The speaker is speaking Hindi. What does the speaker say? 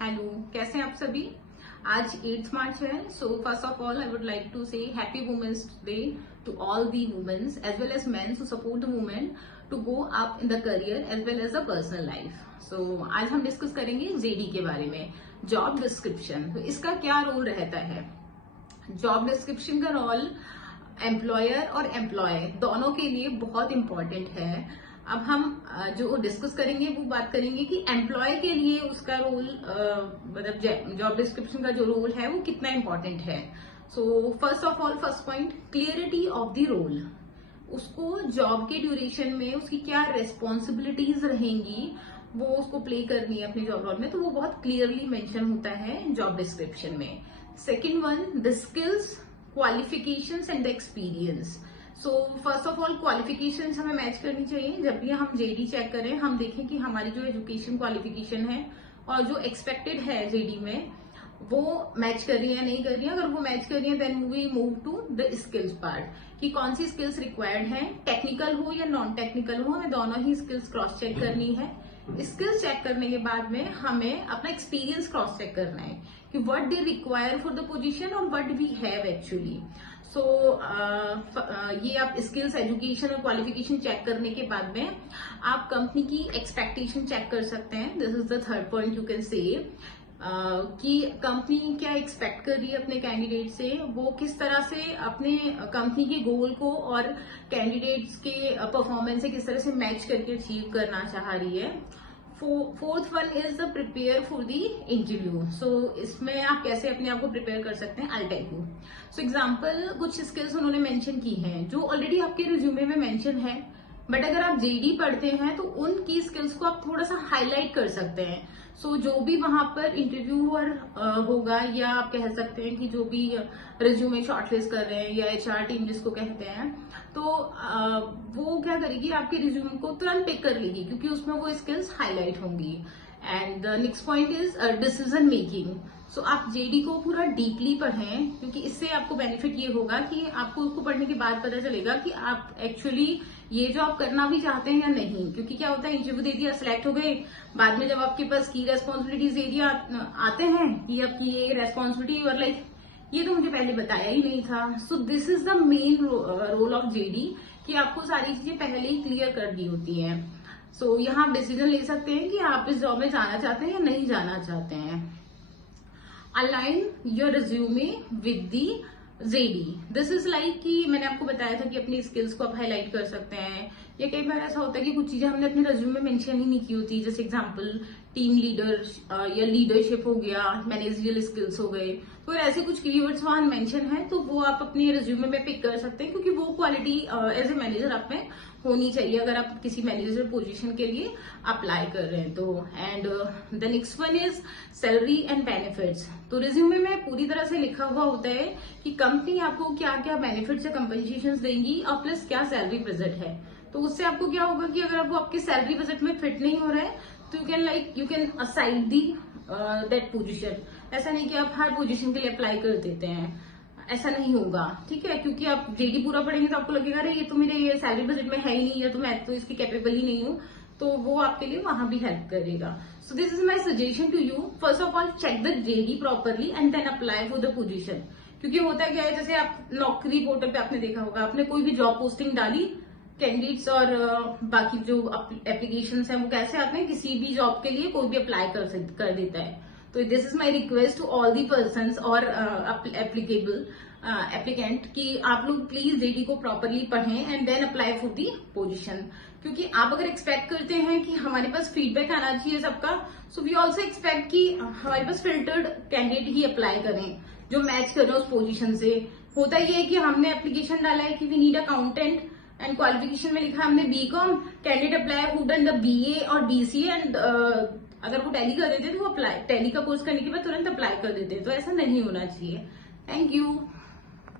हेलो, कैसे हैं आप सभी। आज 8 मार्च है। So first of all I would like to say happy women's day to all the women's as well as men to support the women to go up in the career as well as the personal life. So आज हम डिस्कस करेंगे जेडी के बारे में, जॉब डिस्क्रिप्शन। तो इसका क्या रोल रहता है। जॉब डिस्क्रिप्शन का रोल एम्प्लॉयर और एम्प्लॉय दोनों के लिए बहुत इंपॉर्टेंट है। अब हम जो डिस्कस करेंगे वो बात करेंगे कि एम्प्लॉय के लिए उसका रोल, मतलब जॉब डिस्क्रिप्शन का जो रोल है वो कितना इंपॉर्टेंट है। So first of all, first point, clarity of the role. उसको जॉब के ड्यूरेशन में उसकी क्या रेस्पॉन्सिबिलिटीज रहेंगी वो उसको प्ले करनी है अपने जॉब रोल में, तो वो बहुत क्लियरली मेंशन होता है जॉब डिस्क्रिप्शन में। Second one, the skills, qualifications and the experience. So first of all qualifications हमें मैच करनी चाहिए। जब भी हम जेडी चेक करें हम देखें कि हमारी जो एजुकेशन क्वालिफिकेशन है और जो एक्सपेक्टेड है जेडी में वो मैच कर रही है नहीं कर रही है। अगर वो मैच कर रही है then we move to the skills part कि कौन सी स्किल्स रिक्वायर्ड है, टेक्निकल हो या नॉन टेक्निकल हो, हमें दोनों ही स्किल्स क्रॉस चेक करनी है। स्किल्स चेक करने के बाद में हमें अपना एक्सपीरियंस क्रॉस चेक करना है कि what they require for the position और व्हाट वी हैव एक्चुअली। सो ये आप स्किल्स, एजुकेशन और क्वालिफिकेशन चेक करने के बाद में आप कंपनी की एक्सपेक्टेशन चेक कर सकते हैं। This is the third point you can say कि कंपनी क्या एक्सपेक्ट कर रही है अपने कैंडिडेट से, वो किस तरह से अपने कंपनी के गोल को और कैंडिडेट्स के परफॉर्मेंस से किस तरह से मैच करके अचीव करना चाह रही है। Fourth one is the prepare for the interview. So इसमें आप कैसे अपने आप को प्रिपेयर कर सकते हैं, I tell you. So example, कुछ स्किल्स उन्होंने मेंशन की हैं जो ऑलरेडी आपके रिज्यूमे में मेंशन है, बट अगर आप जेडी पढ़ते हैं तो उनकी स्किल्स को आप थोड़ा सा हाईलाइट कर सकते हैं। सो जो भी वहां पर इंटरव्यूअर होगा, या आप कह सकते हैं कि जो भी रिज्यूमे शॉर्टलिस्ट कर रहे हैं या एचआर टीम जिसको कहते हैं, तो वो क्या करेगी, आपके रिज्यूमे को तुरंत पिक कर लेगी क्योंकि उसमें वो स्किल्स हाईलाइट होंगी। And the next point is decision making. So आप जेडी को पूरा डीपली पढ़ें क्योंकि इससे आपको बेनिफिट ये होगा कि आपको उसको पढ़ने के बाद पता चलेगा कि आप एक्चुअली ये जॉब करना भी चाहते हैं या नहीं। क्योंकि क्या होता है, इंटरव्यू दे दिया, सिलेक्ट हो गए, बाद में जब आपके पास की रेस्पॉन्सिबिलिटीज एरिया आते हैं कि आपकी ये रेस्पॉन्सिबिलिटी और लाइक ये तो मुझे पहले बताया ही नहीं था। So this is the main role of JD कि आपको सारी चीजें पहले ही क्लियर कर दी होती हैं। सो यहाँ आप डिसीजन ले सकते हैं कि आप इस जॉब में जाना चाहते हैं या नहीं जाना चाहते हैं। Align your resume with the JD. This is like कि मैंने आपको बताया था कि अपनी स्किल्स को आप हाईलाइट कर सकते हैं, या कई बार ऐसा होता है कि कुछ चीजें हमने अपने रिज्यूमे में मेंशन ही नहीं की होती, जैसे एग्जांपल टीम लीडर या लीडरशिप हो गया, मैनेजरियल स्किल्स हो गए, तो ऐसे कुछ कीवर्ड्स वहां मेंशन है तो वो आप अपने रिज्यूमे में पिक कर सकते हैं क्योंकि वो क्वालिटी एज ए मैनेजर आप में होनी चाहिए अगर आप किसी मैनेजर पोजीशन के लिए अप्लाई कर रहे हैं तो। And the next one is salary and benefits. तो रिज्यूमे में पूरी तरह से लिखा हुआ होता है कि कंपनी आपको क्या क्या बेनिफिट्स या कंपनसेशन देंगी और प्लस क्या सैलरी बजट है। तो उससे आपको क्या होगा कि अगर वो आपके सैलरी बजट में फिट नहीं हो रहा है तो you can aside the that position. ऐसा नहीं कि आप हर पोजीशन के लिए अप्लाई कर देते हैं, ऐसा नहीं होगा, ठीक है। क्योंकि आप जेडी पूरा पढ़ेंगे तो आपको लगेगा अरे ये तो मेरे सैलरी बजट में है ही नहीं, या तो मैं तो इसकी कैपेबल ही नहीं हूँ, तो वो आपके लिए वहां भी हेल्प करेगा। So this is my suggestion to you. First of all check the JD properly and then apply for the position. क्योंकि होता क्या है, जैसे आप नौकरी पोर्टल पे आपने देखा होगा, आपने कोई भी जॉब पोस्टिंग डाली, कैंडिडेट्स और बाकी जो एप्लीकेशन है वो कैसे आते हैं, किसी भी जॉब के लिए कोई भी अप्लाई कर देता है। तो this is my request to all the person और एप्लीकेंट कि आप लोग प्लीज जेडी को प्रॉपरली पढ़ें and then apply for the position. क्योंकि आप अगर एक्सपेक्ट करते हैं कि हमारे पास फीडबैक आना चाहिए सबका, सो वी ऑल्सो एक्सपेक्ट कि हमारे पास फिल्टर्ड कैंडिडेट ही अप्लाई करें जो मैच कर रहे हो उस पोजीशन से। होता ये है कि हमने एप्लीकेशन डाला है कि we need accountant and qualification में लिखा है हमने BCom, candidate apply who done the BA और बीसीए एंड अगर वो टैली कर देते तो वो अप्लाई, टैली का कोर्स करने के बाद तुरंत अप्लाई कर देते, तो ऐसा नहीं होना चाहिए। Thank you.